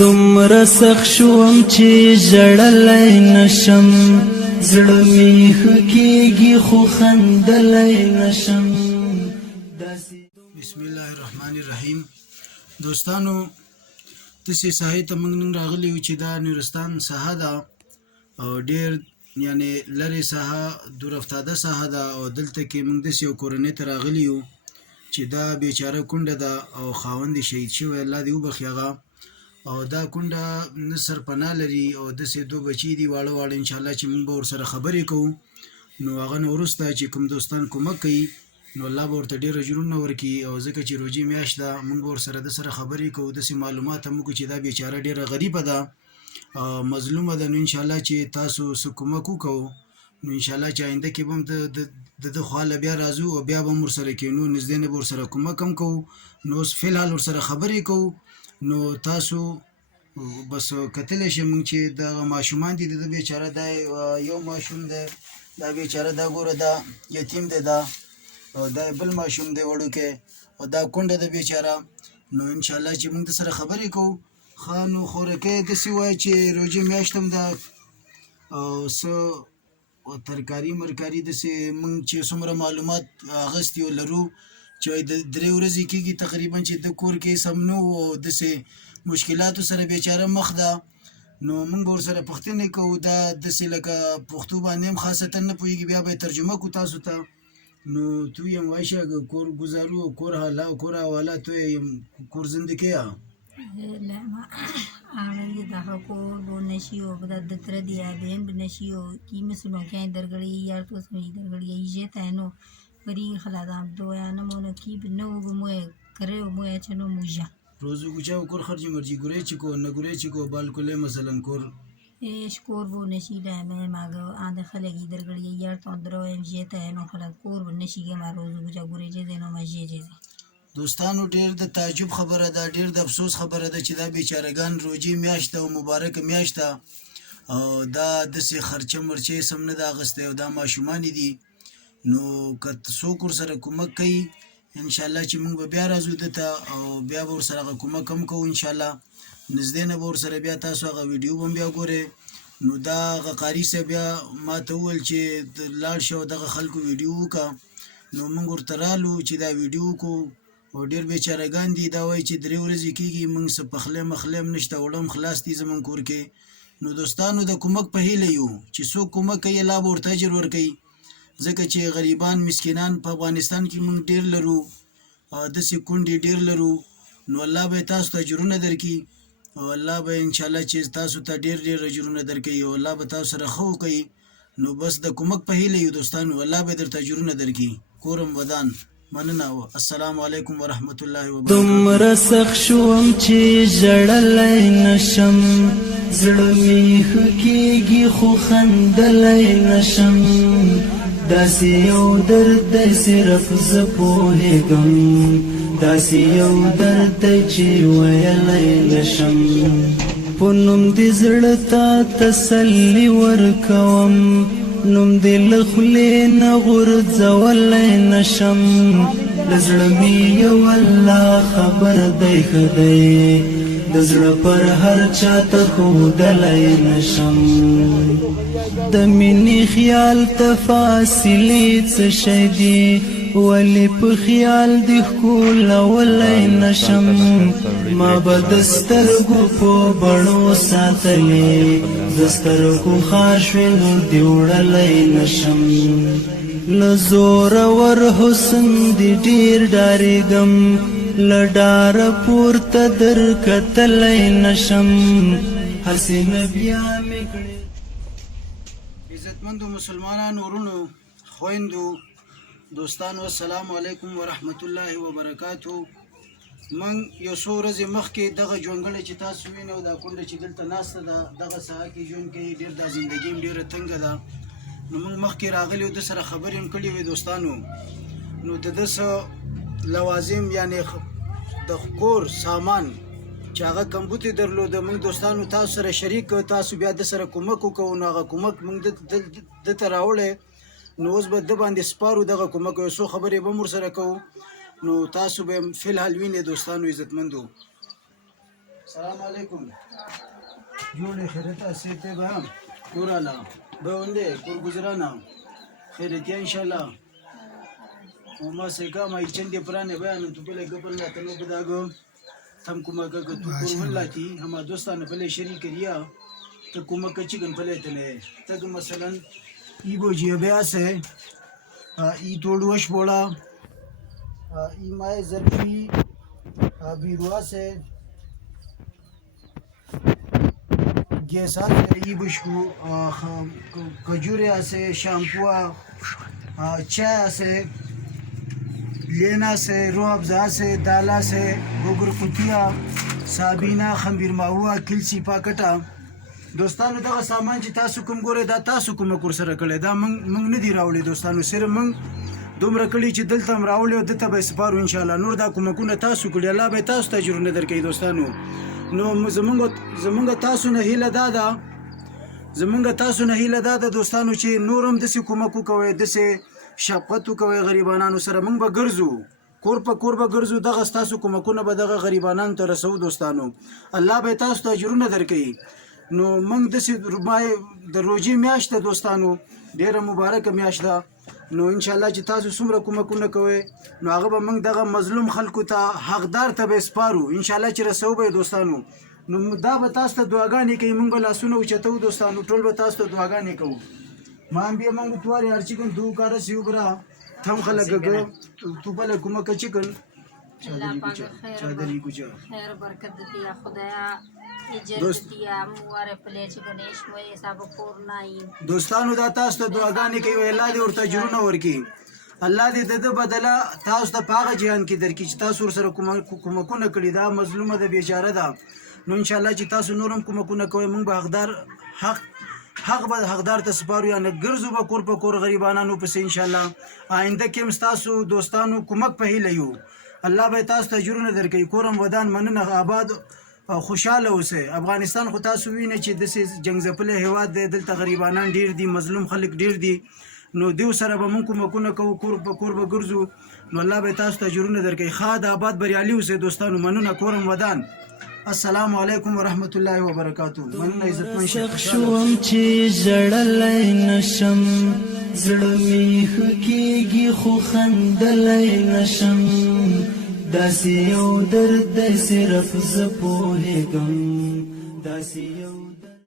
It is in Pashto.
دومره سخت شوم چې ژړلی نشم، زړه مې ښه کېږي خو خندلی نشم. بسم الله الرحمن الرحیم. دوستانو تاسې ساحې ته موږ نن راغلي یو چې دا نورستان ساحه ده او ډېر یعنې لرې ساحه دور افتاده ساحه ده او دلته کې موږ داسې یو کورنۍ ته راغلي یو چې دا بیچاره کونډه ده او خاوند یې شهید شوی، الله دې وبخي هغه. او دا کونډه نه سرپناه لري او داسې دوه بچي دي واړه واړه، انشاءالله چې موږ به ورسره خبرې کوو. نو هغه نه وروسته چې کوم دوستان کومک کوي نو الله به ورته ډېر اجرونه ورکړي، او ځکه چې روژې میاشت ده موږ به ورسره د سره خبرې کوو، داسې معلومات هم وکړو چې دا بیچاره ډېره غریبه ده، مظلومه ده. نو انشاءالله چې تاسو څه کومک وکړو نو انشاءالله چې آینده کې به هم د ده خوا له بیا راځو او بیا به هم ورسره کښېنو، نږدې نه به ورسره کومک هم کوو. نو اوس فلحال ورسره خبرې کوو. نو تاسو بس کتلی شئ موږ چې دغه ماشومان دي، د ده بیچاره دا یو ماشوم دی، دا بیچاره دا ګوره دا یتیم دی، دا او دا بل ماشوم دی وړوکی، او دا کونډه ده بیچاره. نو انشاءالله چې موږ د سره خبرې کوو. ښه نو خورکۍ داسې وایي چې روژې میاشت هم ده او څه ترکاري مرکاري داسې موږ چې څومره معلومات اخیستي او لرو چې وایي د 3 ورځې کېږي تقریبا چې د کور کې سم نه و او داسې مشکلاتو سره بیچاره مخ ده. نو موږ به ورسره پوښتنې کوو، دا داسې لکه پښتو باندې هم خاصتا نه پوهېږي، بیا به یې ترجمه کړو تاسو ته. نو تو یم عایشه کور گذارو کور حالا کور حوالا تو یم کور زندگی ها आनंद दाखा को वो नशी हो बता दत्र दिया बहन नशी हो की मैं सुनो क्या इधर गड़ी यार तो उसमें इधर गड़ी ये तैनो बरी खलादाम दो या न मोनो की बिनो मोए करे मोए चनो मुजा روزو گوچا کور خرجی مرجی گوره چیکو نه گوره چیکو بالکله مثلا کور ايش کور वो नशी ला मैं मागो आधे खलेगी इधर गड़ी यार तो अंदर एम ये तैनो खला कोर वो नशी के मारो रोजो गुजा गुरे जे देनो मजे जे دوستانو ډېر د تعجب خبره ده، ډېر د افسوس خبره ده چې دا بیچارهګان روژې میاشت ده او مبارکه میاشت ده او دا داسې خرچه مرچه سم نه ده اخیستی او دا ماشومان دي. نو که څوک ورسره کومک کوي انشاءالله چې موږ به بیا راځو ده ته او بیا به ورسره هغه کومک هم کوو انشاءالله. نږدې نه به ورسره بیا تاسو هغه ویډیو به هم بیا ګورئ. نو دا هغه قاري صاحب بیا ما ته وویل چې لاړ شه او دغه خلکو ویډیو وکړه. نو موږ ورته رالو چې دا ویډیو وکړو او ډېر بیچارهګان دي، دا وایي چې 3 ورځې کېږي موږ څه پخلی مخلی هم نشته، اوړه هم خلاص دي زموږ کور کې. نو دوستانو د کومک په هیله یو چې څوک کومک کوي الله به ورته اجر ورکوي، ځکه چې غریبان مسکینان په افغانستان کې موږ ډېر لرو، داسې کونډې ډېر لرو. نو الله به تاسو ته اجرونه درکړي او الله به انشاءالله چې تاسو ته ډېر ډېر اجرونه درکوي او الله به تاسو سره ښه وکوي. نو بس د کومک په هیله یو دوستانو، الله به درته اجرونه درکړي. کورم ودان مننه. السلام علیکم ورحمت الله وبرکاته. دومره سخت شوم چې ژړلی نشم، زړه مې ښه کېږي خو خندلی نشم. داسې یو درد دی صرف زه پوهېږم، داسې یو درد دی چې ویلی نشم. په نوم دې زړه ته تسلي ورکوم، نوم دې له خولې نه غورځولی نشم. له زړه مې یو الله خبر دی ښه دی، د زړه پر هر چاته ښودلی نشم. د مینې خیال ته فاصلې څه شی دي، ولې په خیال دې ښکلولی نشم. ما به د سترګو په بڼو ساتلې، د سترګو خار شوې نو دې وړلی نشم. له زورور حسن دې ډېر ډارېږم، له ډاره پورته در کتلی نشم. هسې نه بیا مې کړې. عزتمندو مسلمانانو ورونو خویندو دوستانو السلام علیکم ورحمت الله وبرکاتو. من یو څو ورځې مخکې دغه ژوندګړی چې تاسو وینئ او دا کونډه چې دلته ناسته ده دغه ساحه کې ژوند کوي، ډېر دا زندګي هم ډېره تنګه ده. نو موږ مخکې راغلي او د سره خبرې هم کړې وې دوستانو. نو د ده څه لوازم یعنې د کور سامان چې هغه کمبوت یې درلوده موږ دوستانو تاسو سره شریک کړو، تاسو بیا د سره کومک وکړو. نو هغه کومک موږ ده ته راوړی، نو اوس به ده باندې سپارو دغه کومک، یو څو خبرې به هم ورسره کوو. نو تاسو به فی الحال وینئ دوستانو عزتمندو. السلام علیکم جوړې خیرته سیته به کورالا به ونده کور گزرانا خیرتیا انشالله ما سکا ما چندی پرانه بیان تو پله گپل لا تنو بداگو تم کومه که تو کور ملاتی هم دوستان پله شریک کړیا ته کومه که چیګن پله تله تک مثلا ای بوجی بیا سه ای توڑوش بولا ای مای زرفی بیروا سے گیسا سے ای بشکو کجوریا سے شامپوا چای سے لینا سے روح افزا سے دالا سے گوگر قطیا سابینا خمبیر ماهوا کلسی پاکټا دوستانو دغه سامان چې تاسو کوم ګوره دا تاسو کوم کور سره کړی دا موږ نه دی راوړی دوستانو صرف موږ دومره کړي چې دلته هم راوړی او دلته به یې سپارو انشاءالله نور دا کومکونه تاسو کړي الله به تاسو ته اجرونه درکوي دوستانو نو زمونږ تاسو نه هیله دا ده دوستانو چې نور هم داسې کومک وکوئ داسې شفقت وکوئ غریبانانو سره موږ به ګرځو کور په کور به ګرځو دغه ستاسو کومکونه به دغه غریبانانو ته رسو دوستانو الله به تاسو ته اجرونه درکوي نو موږ داسې د روژې میاشت ده دوستانو ډېره مبارکه میاشت ده نو انشاءالله چې تاسو څومره کومکونه کوئ نو هغه به موږ دغه مظلوم خلکو ته حقدار ته به سپارو انشاءالله چې رسو به دوستانو نو دا به تاسو ته دعاګانې کوي موږ به لاسونه اوچتو دوستانو ټول به تاسو ته دعاګانې کوو ما هم بیا موږ توارې هر چی کن دو کاره سی وګره تم خلک ګه تو بله کومک چی کن چادری کوچا خیر برکت دیا خدایا اجر دیا مواره پلی چې گنیش وې حساب کور نای دوستانو دا تاسو ته دعاګانې کوي الله دې ورته اجرونه ورکړي الله دې د بدله تاسو ته پاغه جهان کې درکړي چې تاسو سره کومکونه کړي دا مظلومه ده بیچاره ده نو ان شاء الله چې تاسو نورم کومکونه کوئ موږ به حقدار ته سپارو یا نه ګرځو به کور په کور غریبانانو پسې ان شاء الله آینده کې هم ستاسو دوستانو کومک په هیله یو الله به تاسو ته اجرونه درکوي کورم ودان مننه آباد خوشاله اوسئ افغانستان خو تاسو وینئ چې داسې جنګ ځپلی هیواد دی دلته غریبانان ډېر دي مظلوم خلک ډېر دي نو دیو سره به موږ کومکونه کوو کور په کور به ګرځو نو الله به تاسو ته اجرونه درکوي ښه د آباد بریالي اوسئ دوستانو مننه کورم ودان السلام علیکم ورحمت الله وبرکاتہ مننه عزتمن شوم چې زړلای نشم زړه می خکېږي خو خندلای نشم داسې یو درد دی صرف زه پوهېږم داسې یو